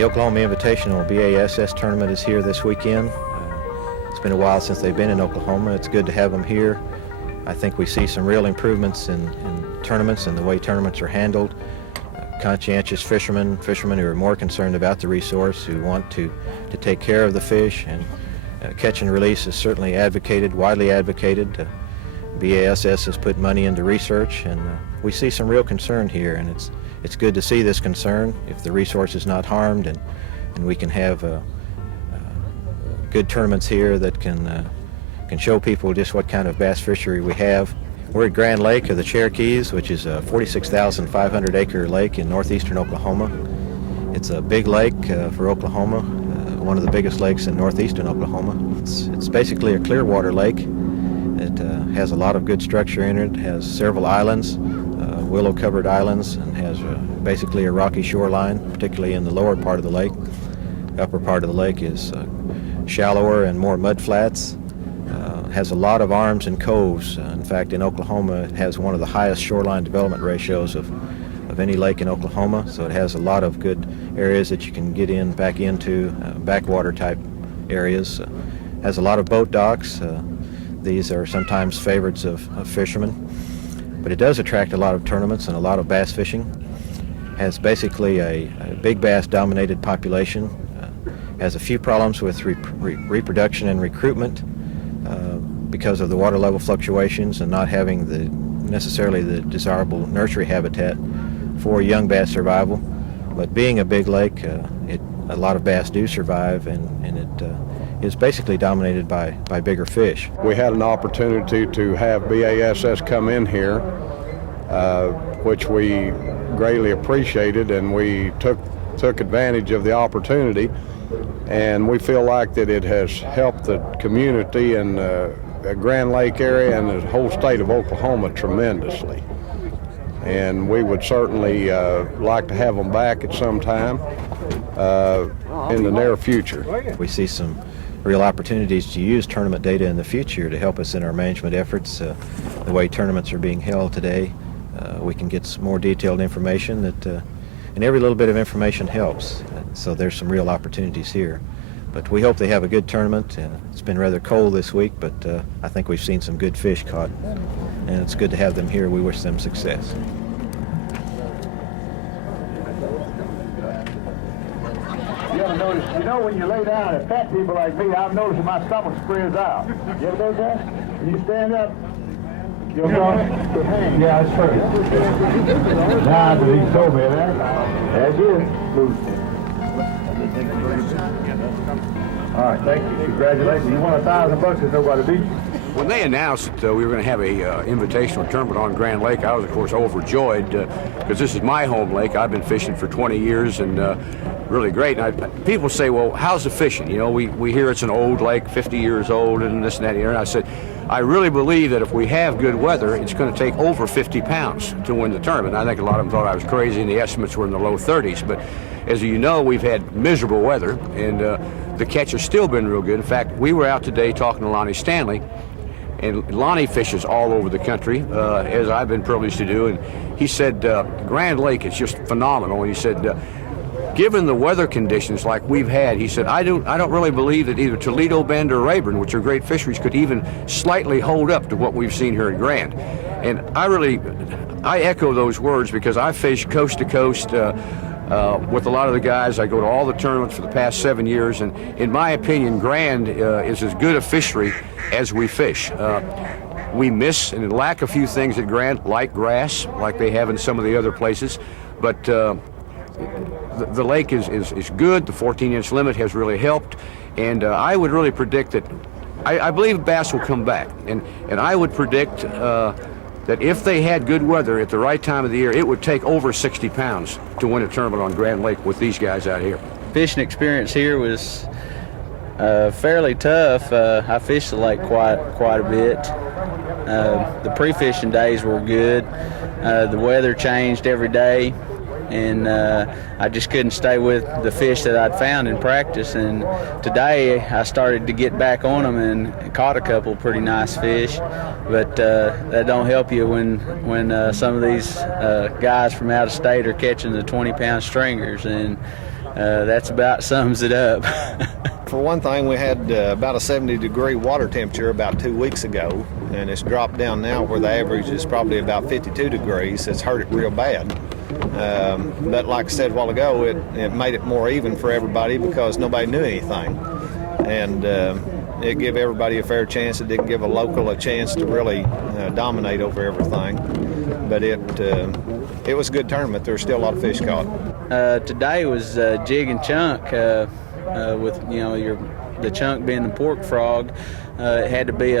The Oklahoma Invitational B.A.S.S tournament is here this weekend. It's been a while since they've been in Oklahoma. It's good to have them here. I think we see some real improvements in tournaments and the way tournaments are handled. Conscientious fishermen who are more concerned about the resource, who want to take care of the fish, and catch and release is certainly advocated, widely advocated. B.A.S.S has put money into research, and we see some real concern here, and it's good to see this concern if the resource is not harmed, and we can have good tournaments here that can show people just what kind of bass fishery we have. We're at Grand Lake of the Cherokees, which is a 46,500 acre lake in northeastern Oklahoma. It's a big lake for Oklahoma, one of the biggest lakes in northeastern Oklahoma. It's basically a clear water lake. It has a lot of good structure in it. It has several islands, willow-covered islands, and has basically a rocky shoreline, particularly in the lower part of the lake. The upper part of the lake is shallower and more mud flats. Has a lot of arms and coves. In fact, in Oklahoma, it has one of the highest shoreline development ratios of any lake in Oklahoma, so it has a lot of good areas that you can get back into, backwater type areas. Has a lot of boat docks. These are sometimes favorites of fishermen, but it does attract a lot of tournaments and a lot of bass fishing. Has basically a big bass dominated population. Has a few problems with reproduction and recruitment because of the water level fluctuations and not having necessarily the desirable nursery habitat for young bass survival. But being a big lake, a lot of bass do survive, and it is basically dominated by bigger fish. We had an opportunity to have B.A.S.S come in here, which we greatly appreciated, and we took advantage of the opportunity, and we feel like that it has helped the community and the Grand Lake area and the whole state of Oklahoma tremendously. And we would certainly like to have them back at some time in the near future. We see some real opportunities to use tournament data in the future to help us in our management efforts. The way tournaments are being held today, we can get some more detailed information and every little bit of information helps. So there's some real opportunities here. But we hope they have a good tournament. It's been rather cold this week, but I think we've seen some good fish caught, and it's good to have them here. We wish them success. You ever notice, when you lay down at fat people like me, I've noticed my stomach spreads out. You ever notice that? When you stand up, your hand. Yeah, that's true. Now, he's told me that. That's it. All right, thank you. Congratulations. You won $1,000 if nobody beat you. When they announced that we were going to have a invitational tournament on Grand Lake, I was, of course, overjoyed because this is my home lake. I've been fishing for 20 years and really great. And people say, well, how's the fishing? We hear it's an old lake, 50 years old, and this and that. And I said, I really believe that if we have good weather, it's going to take over 50 pounds to win the tournament. I think a lot of them thought I was crazy, and the estimates were in the low 30s. But as you know, we've had miserable weather, and the catch has still been real good. In fact, we were out today talking to Lonnie Stanley, and Lonnie fishes all over the country, as I've been privileged to do, and he said Grand Lake is just phenomenal. And he said, given the weather conditions like we've had, he said, I don't really believe that either Toledo Bend or Rayburn, which are great fisheries, could even slightly hold up to what we've seen here at Grand. And I echo those words because I fish coast to coast with a lot of the guys. I go to all the tournaments for the past 7 years, and in my opinion, Grand is as good a fishery as we fish. We miss and lack a few things at Grand, like grass, like they have in some of the other places, but the lake is good. The 14-inch limit has really helped, and I would really predict that I believe bass will come back, and I would predict that if they had good weather at the right time of the year, it would take over 60 pounds to win a tournament on Grand Lake with these guys out here. Fishing experience here was fairly tough. I fished the lake quite a bit. The pre-fishing days were good. The weather changed every day, and I just couldn't stay with the fish that I'd found in practice. And today I started to get back on them and caught a couple pretty nice fish. But that don't help you when some of these guys from out of state are catching the 20-pound stringers. And That's about sums it up. For one thing, we had about a 70-degree water temperature about 2 weeks ago, and it's dropped down now where the average is probably about 52 degrees. It's hurt it real bad. But like I said a while ago, it made it more even for everybody because nobody knew anything. And it gave everybody a fair chance. It didn't give a local a chance to really dominate over everything. But it was a good tournament. There were still a lot of fish caught. Today was jig and chunk, with the chunk being the pork frog. It had to be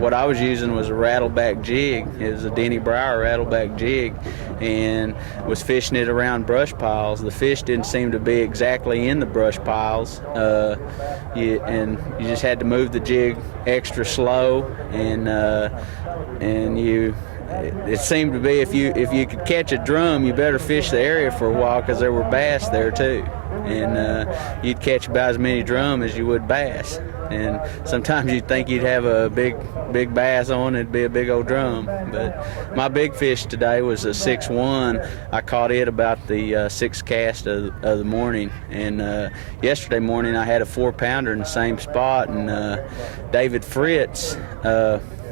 what I was using was a rattleback jig. It was a Denny Brower rattleback jig, and was fishing it around brush piles. The fish didn't seem to be exactly in the brush piles, and you just had to move the jig extra slow, and it seemed to be if you could catch a drum, you better fish the area for a while because there were bass there too, and you'd catch about as many drum as you would bass. And sometimes you'd think you'd have a big bass on, it'd be a big old drum. But my big fish today was a 6-1. I caught it about the sixth cast of the morning. And yesterday morning I had a 4-pounder in the same spot, and David Fritz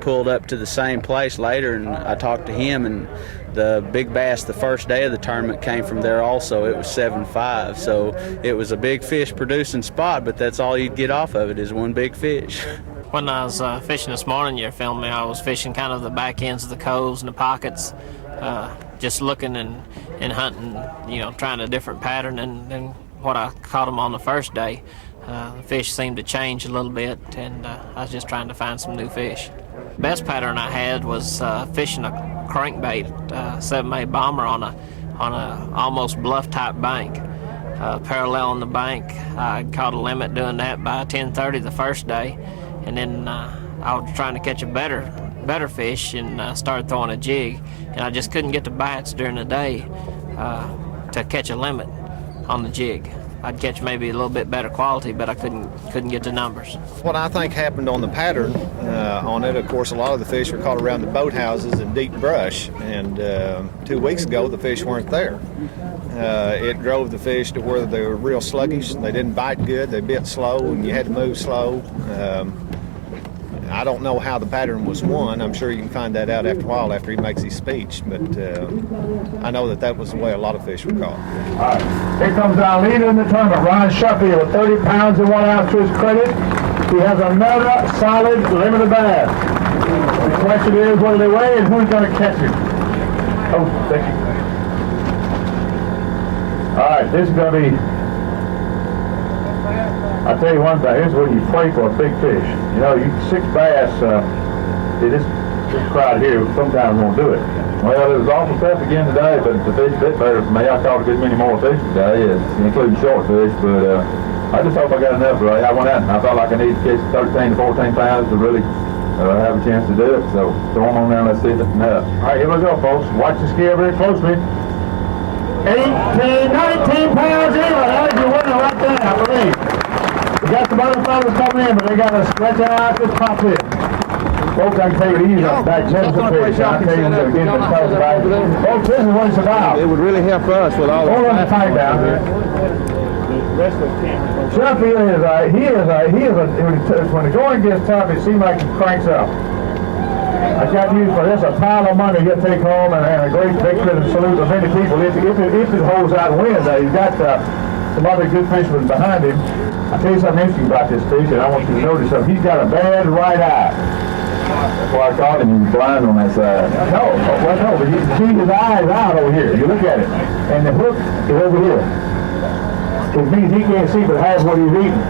pulled up to the same place later, and I talked to him, and the big bass the first day of the tournament came from there also. It was 7.5, so it was a big fish producing spot, but that's all you'd get off of it is one big fish. When I was fishing this morning, you filmed me, I was fishing kind of the back ends of the coves and the pockets, just looking and hunting, trying a different pattern than what I caught them on the first day. The fish seemed to change a little bit, and I was just trying to find some new fish. Best pattern I had was fishing a crankbait 7A bomber on a almost bluff type bank, parallel on the bank. I caught a limit doing that by 10:30 the first day, and then I was trying to catch a better fish and started throwing a jig, and I just couldn't get the bites during the day to catch a limit on the jig. I'd catch maybe a little bit better quality, but I couldn't get the numbers. What I think happened on the pattern on it, of course, a lot of the fish were caught around the boathouses and deep brush, and 2 weeks ago the fish weren't there. It drove the fish to where they were real sluggish. They didn't bite good, they bit slow, and you had to move slow. I don't know how the pattern was won. I'm sure you can find that out after a while after he makes his speech, but I know that was the way a lot of fish were caught. All right, here comes our leader in the tournament, Ron Shuffield, with 30 pounds and 1 ounce to his credit. He has another solid limited bass. The question is, what do they weigh and who's going to catch him? Oh, thank you. All right, this is going to be, I'll tell you one thing, here's what you pray for a big fish. You 6 bass, this crowd here sometimes won't do it. Well, it was awful tough again today, but the fish bit better for me. I caught a good many more fish today, including short fish, but I just hope I got enough today. I went out and I felt like I needed to catch 13 to 14 pounds to really have a chance to do it, so throw them on down, let's see if it's enough. All right, here we go, folks. Watch the scale very closely. 18, 19 pounds even. That's your winner right there, I believe. We got some other fellas coming in, but they got to stretch out this pop in. Folks, I can tell you, these are magnificent fish. I'll tell you, they're getting themselves about it. Folks, this is what it's about. It would really help us with all Hold on the tight down here. Shuffield when the going gets tough, it seems like he cranks up. I got to use for this a pile of money he'll take home and a great victory and salute of many people. If it holds out and wins, he's got some other good fishermen behind him. I'll tell you something interesting about this fish, and I want you to notice something. He's got a bad right eye. That's why I caught him. He was blind on that side. No, but you can see his eye is out over here. You look at it. And the hook is over here. It means he can't see but half what he's eating.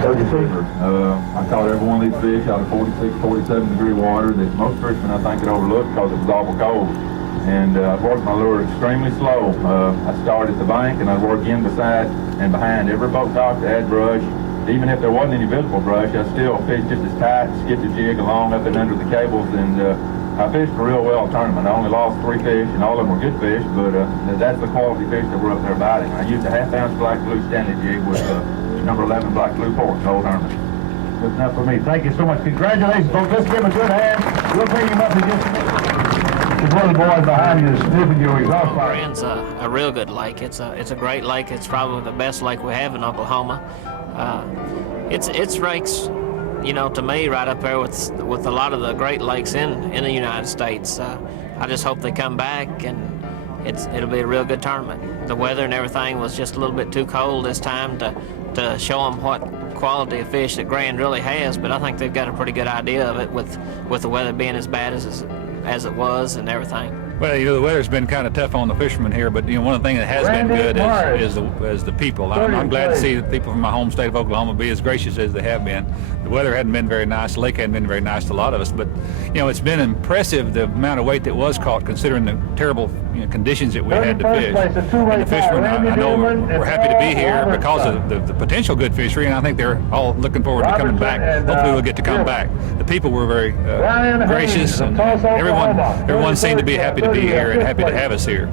Don't you see? I caught every one of these fish out of 46, 47 degree water that most fishermen I think could overlook because it was awful cold. And I worked my lure extremely slow. I started at the bank and I worked in beside and behind every boat dock to add brush. Even if there wasn't any visible brush, I still fished just as tight, skipped the jig along up and under the cables, and I fished a real well tournament. I only lost 3 fish, and all of them were good fish, but that's the quality fish that were up there biting. I used a half-ounce black blue Stanley jig with number 11 black blue pork the whole tournament. Good enough for me. Thank you so much. Congratulations, folks. Let's give him a good hand. We'll bring him up in just a minute. There's one of the boys behind you is sniffing your exhaust pipe. Grand's a real good lake. It's a great lake. It's probably the best lake we have in Oklahoma. It's ranks, to me, right up there with a lot of the great lakes in the United States. I just hope they come back, and it'll be a real good tournament. The weather and everything was just a little bit too cold this time to show them what quality of fish that Grand really has, but I think they've got a pretty good idea of it with the weather being as bad as it was and everything. Well, the weather's been kind of tough on the fishermen here, but one of the things that has been good is the people. I'm glad to see the people from my home state of Oklahoma be as gracious as they have been. The weather hadn't been very nice, the lake hadn't been very nice to a lot of us, but it's been impressive the amount of weight that was caught considering the terrible conditions that we had to fish. And the fishermen, I know we're happy to be here because of the potential good fishery, and I think they're all looking forward to coming back. Hopefully we'll get to come back. The people were very gracious, and everyone seemed to be happy to be here and happy to have us here,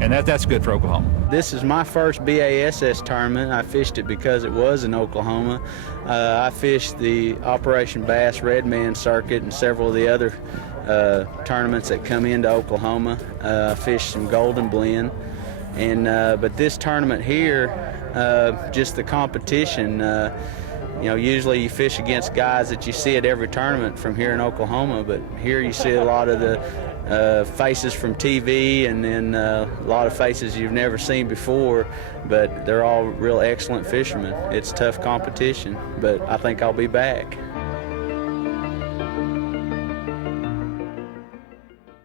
and that's good for Oklahoma. This is my first B.A.S.S. tournament. I fished it because it was in Oklahoma. I fished the Operation Bass Redman circuit and several of the other tournaments that come into Oklahoma. I fished some Golden Blend, and but this tournament here, just the competition. Usually you fish against guys that you see at every tournament from here in Oklahoma, but here you see a lot of the faces from TV, and then a lot of faces you've never seen before, but they're all real excellent fishermen. It's tough competition, but I think I'll be back.